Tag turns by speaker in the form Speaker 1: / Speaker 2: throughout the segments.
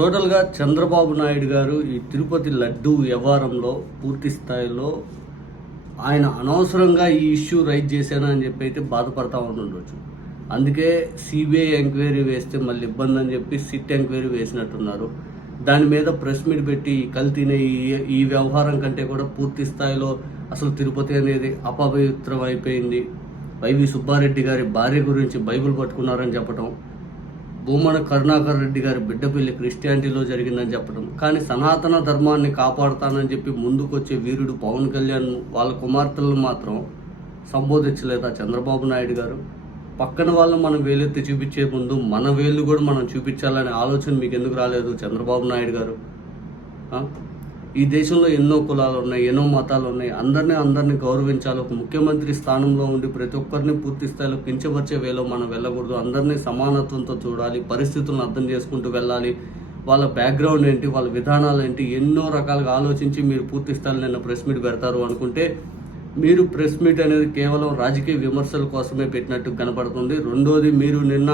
Speaker 1: టోటల్గా చంద్రబాబు నాయుడు గారు ఈ తిరుపతి లడ్డు వ్యవహారంలో పూర్తి స్థాయిలో ఆయన అనవసరంగా ఈ ఇష్యూ రైజ్ చేశానని చెప్పి అయితే బాధపడతా ఉండుండొచ్చు. అందుకే సిబిఐ ఎంక్వైరీ వేస్తే మళ్ళీ ఇబ్బంది అని చెప్పి సిట్ ఎంక్వైరీ వేసినట్టున్నారు. దాని మీద ప్రెస్ మీట్ పెట్టి ఈ ఈ ఈ వ్యవహారం కంటే కూడా పూర్తి స్థాయిలో అసలు తిరుపతి అనేది అపవిత్రం అయిపోయింది వైవి సుబ్బారెడ్డి గారి భార్య గురించి బైబిల్ పట్టుకున్నారని చెప్పడం భూమన కరుణాకర్ రెడ్డి గారి బిడ్డ పెళ్ళి క్రిస్టియానిటీలో జరిగిందని చెప్పడం. కానీ సనాతన ధర్మాన్ని కాపాడుతానని చెప్పి ముందుకొచ్చే వీరుడు పవన్ కళ్యాణ్ వాళ్ళ కుమార్తెలను మాత్రం సంబోధించలేదా చంద్రబాబు నాయుడు గారు? పక్కన వాళ్ళు మనం వేలెత్తి చూపించే ముందు మన వేళ్ళు కూడా మనం చూపించాలనే ఆలోచన మీకు ఎందుకు రాలేదు చంద్రబాబు నాయుడు గారు? ఈ దేశంలో ఎన్నో కులాలు ఉన్నాయి ఎన్నో మతాలు ఉన్నాయి అందరినీ అందరినీ గౌరవించాలి. ఒక ముఖ్యమంత్రి స్థానంలో ఉండి ప్రతి ఒక్కరిని పూర్తి స్థాయిలో కించపరిచే వేలో మనం వెళ్ళకూడదు. అందరినీ సమానత్వంతో చూడాలి పరిస్థితులను అర్థం చేసుకుంటూ వెళ్ళాలి. వాళ్ళ బ్యాక్గ్రౌండ్ ఏంటి వాళ్ళ విధానాలు ఏంటి ఎన్నో రకాలుగా ఆలోచించి మీరు పూర్తి స్థాయిలో నిన్న ప్రెస్ మీట్ పెడతారు అనుకుంటే మీరు ప్రెస్ మీట్ అనేది కేవలం రాజకీయ విమర్శల కోసమే పెట్టినట్టు కనపడుతుంది. రెండోది మీరు నిన్న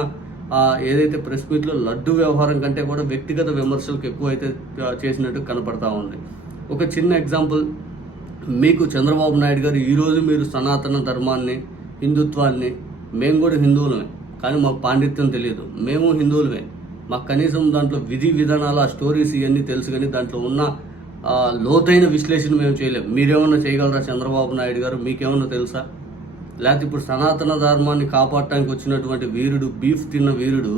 Speaker 1: ఏదైతే ప్రెస్ మీట్లో లడ్డు వ్యవహారం కంటే కూడా వ్యక్తిగత విమర్శలకు ఎక్కువ అయితే చేసినట్టు కనపడతా ఉంది. ఒక చిన్న ఎగ్జాంపుల్ మీకు చంద్రబాబు నాయుడు గారు ఈరోజు మీరు సనాతన ధర్మాన్ని హిందుత్వాన్ని మేము కూడా హిందువులమే కానీ మాకు పాండిత్యం తెలియదు. మేము హిందువులమే. మాకు కనీసం దాంట్లో విధి విధానాలు ఆ స్టోరీస్ ఇవన్నీ తెలుసు కానీ దాంట్లో ఉన్న లోతైన విశ్లేషణ మేము చేయలేము మీరేమన్నా చేయగలరా చంద్రబాబు నాయుడు గారు? మీకేమన్నా తెలుసా? లేకపోతే ఇప్పుడు సనాతన ధర్మాన్ని కాపాడటానికి వచ్చినటువంటి వీరుడు బీఫ్ తిన్న వీరుడు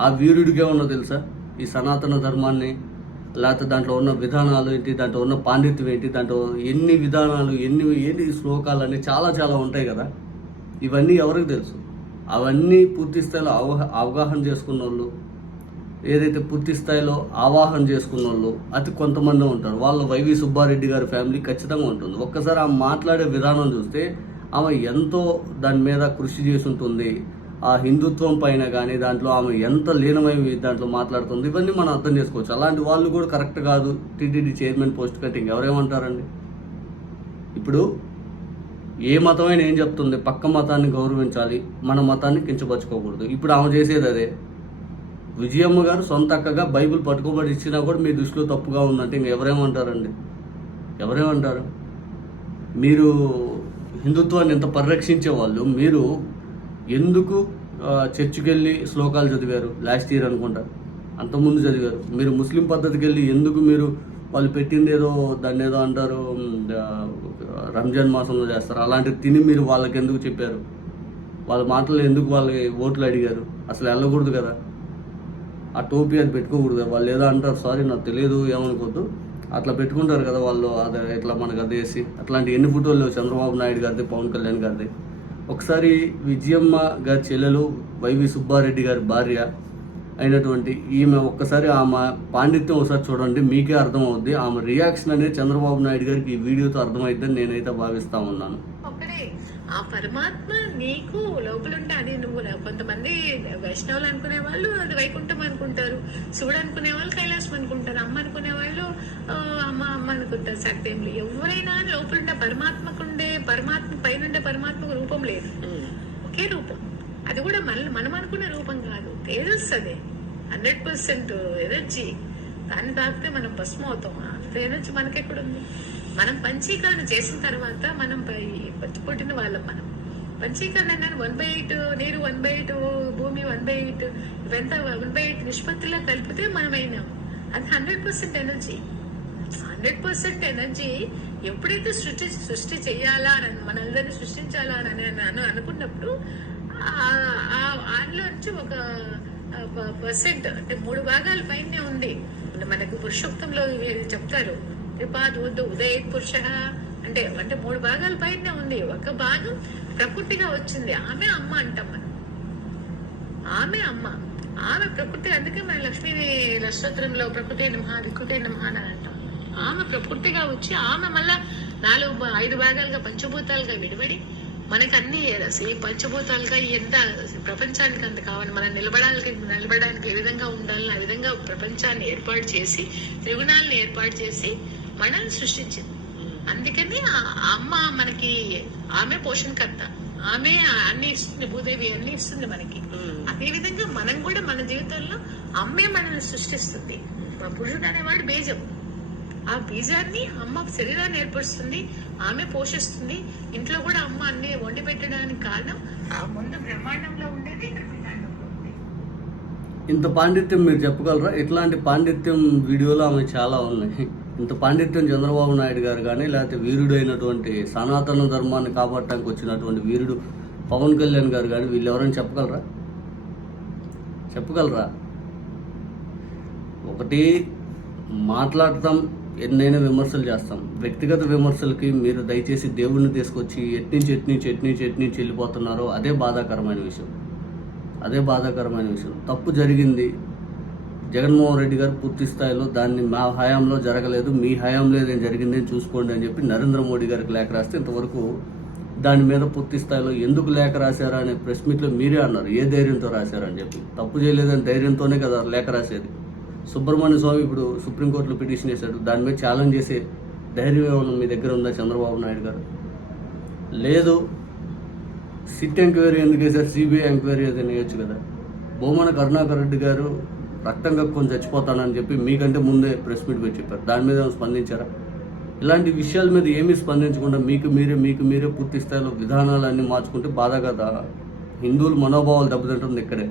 Speaker 1: ఆ వీరుడికే ఉన్నా తెలుసా? ఈ సనాతన ధర్మాన్ని లేకపోతే దాంట్లో ఉన్న విధానాలు ఏంటి దాంట్లో ఉన్న పాండిత్యం ఏంటి దాంట్లో ఎన్ని విధానాలు ఎన్ని ఎన్ని శ్లోకాలు అన్నీ చాలా చాలా ఉంటాయి కదా. ఇవన్నీ ఎవరికి తెలుసు? అవన్నీ పూర్తి స్థాయిలో అవగా అవగాహన చేసుకున్న వాళ్ళు ఏదైతే పూర్తి స్థాయిలో ఆవాహన చేసుకున్న వాళ్ళు అతి కొంతమంది ఉంటారు. వాళ్ళ వైవి సుబ్బారెడ్డి గారి ఫ్యామిలీ ఖచ్చితంగా ఉంటుంది. ఒక్కసారి ఆ మాట్లాడే విధానం చూస్తే ఆమె ఎంతో దాని మీద కృషి చేసి ఉంటుంది ఆ హిందుత్వం పైన కానీ దాంట్లో ఆమె ఎంత లీనమై దాంట్లో మాట్లాడుతుంది ఇవన్నీ మనం అర్థం చేసుకోవచ్చు. అలాంటి వాళ్ళు కూడా కరెక్ట్ కాదు. టీటీడీ చైర్మన్ పోస్ట్ కంటే ఇంకెవరేమంటారండి ఇప్పుడు ఏ మతమైన ఏం చెప్తుంది? పక్క మతాన్ని గౌరవించాలి. మన మతాన్ని కించపరచుకోకూడదు. ఇప్పుడు ఆమె చేసేది అదే. విజయమ్మ గారు సొంత అక్కగా బైబిల్ పట్టుకోబడి ఇచ్చినా కూడా మీ దృష్టిలో తప్పుగా ఉందంటే ఇంక ఎవరేమంటారండి ఎవరేమంటారు? మీరు హిందుత్వాన్ని ఎంత పరిరక్షించే వాళ్ళు మీరు ఎందుకు చర్చికెళ్ళి చర్చికి వెళ్ళి శ్లోకాలు చదివారు? లాస్ట్ ఇయర్ అనుకుంటా. అంతకుముందు చదివారు. మీరు ముస్లిం పద్ధతికి వెళ్ళి ఎందుకు మీరు వాళ్ళు పెట్టింది ఏదో దాన్ని ఏదో అంటారు రంజాన్ మాసంలో చేస్తారు. అలాంటివి తిని మీరు వాళ్ళకి ఎందుకు చెప్పారు? వాళ్ళ మాటలు ఎందుకు వాళ్ళకి ఓట్లు అడిగారు? అసలు వెళ్ళకూడదు కదా. ఆ టోపీ అది పెట్టుకోకూడదు వాళ్ళు ఏదో అంటారు. సారీ నాకు తెలియదు ఏమనుకోవద్దు. అట్లా పెట్టుకుంటారు కదా వాళ్ళు అదే ఇట్లా మనకు అది వేసి అట్లాంటి ఎన్ని ఫోటోలు చంద్రబాబు నాయుడు గారిది పవన్ కళ్యాణ్ గారిది. ఒకసారి విజయమ్మ గారి చెల్లెలు వైవి సుబ్బారెడ్డి గారి భార్య అయినటువంటి ఈమె ఒక్కసారి ఆమె పాండిత్యం ఒకసారి చూడండి మీకే అర్థమవుద్ది. ఆమె రియాక్షన్ అనేది చంద్రబాబు నాయుడు గారికి ఈ వీడియోతో అర్థమైద్దని నేనైతే భావిస్తా ఉన్నాను.
Speaker 2: ఆ పరమాత్మ నీకు లోపల ఉంటే అది నువ్వు కొంతమంది వైష్ణవులు అనుకునే వాళ్ళు అది వైకుంఠం అనుకుంటారు. శివుడు అనుకునే వాళ్ళు కైలాసం అనుకుంటారు. అమ్మ అనుకునే వాళ్ళు అమ్మ అమ్మ అనుకుంటారు. సత్యంలో ఎవరైనా లోపల పరమాత్మకు ఉండే పరమాత్మ పైన పరమాత్మకు రూపం లేదు. ఒకే రూపం. అది కూడా మన మనం అనుకునే రూపం కాదు. తేజస్సది హండ్రెడ్ పర్సెంట్ ఎనర్జీ. దాన్ని తాకితే మనం భస్మం అవుతాం. అంత ఎనర్జీ మనకెక్కడుంది? మనం పంచీకరణ చేసిన తర్వాత మనం పై- పుట్టిన వాళ్ళం మనం. పంచీకరణ కానీ వన్ బై ఎయిట్ నీరు వన్ బై ఎయిట్ భూమి వన్ బై ఎయిట్ ఇవంతా వన్ బై ఎయిట్ నిష్పత్తిలో కలిపితే మనం అయినాం అది hundred percent energy. Hundred percent energy ఎప్పుడైతే సృష్టి సృష్టి చేయాలా అని మనందరినీ సృష్టించాలా అని అని అనుకున్నప్పుడు అందులో నుంచి ఒక పర్సెంట్ అంటే మూడు భాగాల పైనే ఉంది. మనకు పురుషోక్తంలో చెప్తారు. త్రిపాద్ వద్దు ఉదయ పురుష అంటే అంటే మూడు భాగాల పైనే ఉంది. ఒక భాగం ప్రకృతిగా వచ్చింది. ఆమె అమ్మ అంటాం మనం. ఆమె అమ్మ. ఆమె ప్రకృతి అందుకే మన లక్ష్మీ నక్షత్రంలో ప్రకృతి నమః వికృతి నమః అని అంటాం. ఆమె ప్రకృతిగా వచ్చి ఆమె మళ్ళా నాలుగు భా- ఐదు భాగాలుగా పంచభూతాలుగా విడిపడి మనకి అన్ని అసలు ఈ పంచభూతాలుగా ఎంత ప్రపంచానికి అంత కావాలి మనం నిలబడాలి నిలబడడానికి ఏ విధంగా ఉండాలని ఆ విధంగా ప్రపంచాన్ని ఏర్పాటు చేసి త్రిగుణాలను ఏర్పాటు చేసి మనల్ని సృష్టించింది. అందుకని అమ్మ మనకి ఆమె పోషణకర్త. ఆమె అన్ని ఇస్తుంది భూదేవి అన్ని ఇస్తుంది మనకి. అదే విధంగా మనం కూడా మన జీవితంలో అమ్మే మనల్ని సృష్టిస్తుంది. మా పురుషుడు అనేవాడు బీజం. ఆ బీజాన్ని అమ్మ శరీరాన్ని ఏర్పరుస్తుంది ఆమె పోషిస్తుంది. ఇంట్లో కూడా అమ్మ అన్ని వండి పెట్టడానికి కారణం ఆ ముందు బ్రహ్మాండంలో ఉండేది.
Speaker 1: ఇంత పాండిత్యం మీరు చెప్పగలరా? ఇట్లాంటి పాండిత్యం వీడియోలు ఆమె చాలా ఉన్నాయి. ఇంత పాండిత్యం చంద్రబాబు నాయుడు గారు కానీ లేకపోతే వీరుడు అయినటువంటి సనాతన ధర్మాన్ని కాపాడటానికి వచ్చినటువంటి వీరుడు పవన్ కళ్యాణ్ గారు కానీ వీళ్ళు ఎవరైనా చెప్పగలరా? చెప్పగలరా? ఒకటి మాట్లాడతాం ఎన్నైనా విమర్శలు చేస్తాం. వ్యక్తిగత విమర్శలకి మీరు దయచేసి దేవుడిని తీసుకొచ్చి ఎట్నుంచి ఎట్నుంచి ఎట్నుంచి ఎట్నుంచి వెళ్ళిపోతున్నారో అదే బాధాకరమైన విషయం. అదే బాధాకరమైన విషయం. తప్పు జరిగింది జగన్మోహన్ రెడ్డి గారు పూర్తి స్థాయిలో దాన్ని మా హయాంలో జరగలేదు మీ హయాంలో ఏదైనా జరిగిందని చూసుకోండి అని చెప్పి నరేంద్ర మోడీ గారికి లేఖ రాస్తే ఇంతవరకు దాని మీద పూర్తి స్థాయిలో ఎందుకు లేఖ రాశారా అనే ప్రెస్ మీట్లో మీరే అన్నారు ఏ ధైర్యంతో రాశారని చెప్పి. తప్పు చేయలేదని ధైర్యంతోనే కదా లేఖ రాసేది. సుబ్రహ్మణ్య స్వామి ఇప్పుడు సుప్రీంకోర్టులో పిటిషన్ వేశాడు దాని మీద ఛాలెంజ్ చేసే ధైర్యం ఏమైనా మీ దగ్గర ఉందా చంద్రబాబు నాయుడు గారు? లేదు. సిట్ ఎంక్వైరీ ఎందుకు వేశారు? సిబిఐ ఎంక్వైరీ ఏదైనా వేయచ్చు కదా. భూమన కరుణాకర్ రెడ్డి గారు రక్తం కక్కుని చచ్చిపోతానని చెప్పి మీకంటే ముందే ప్రెస్ మీట్ పెట్టి చెప్పారు. దాని మీద స్పందించారా? ఇలాంటి విషయాల మీద ఏమీ స్పందించకుండా మీకు మీరే మీకు మీరే పూర్తి స్థాయిలో విధానాలన్నీ మార్చుకుంటే బాధ కదా హిందువుల మనోభావాలు దెబ్బతింటుంది ఇక్కడే.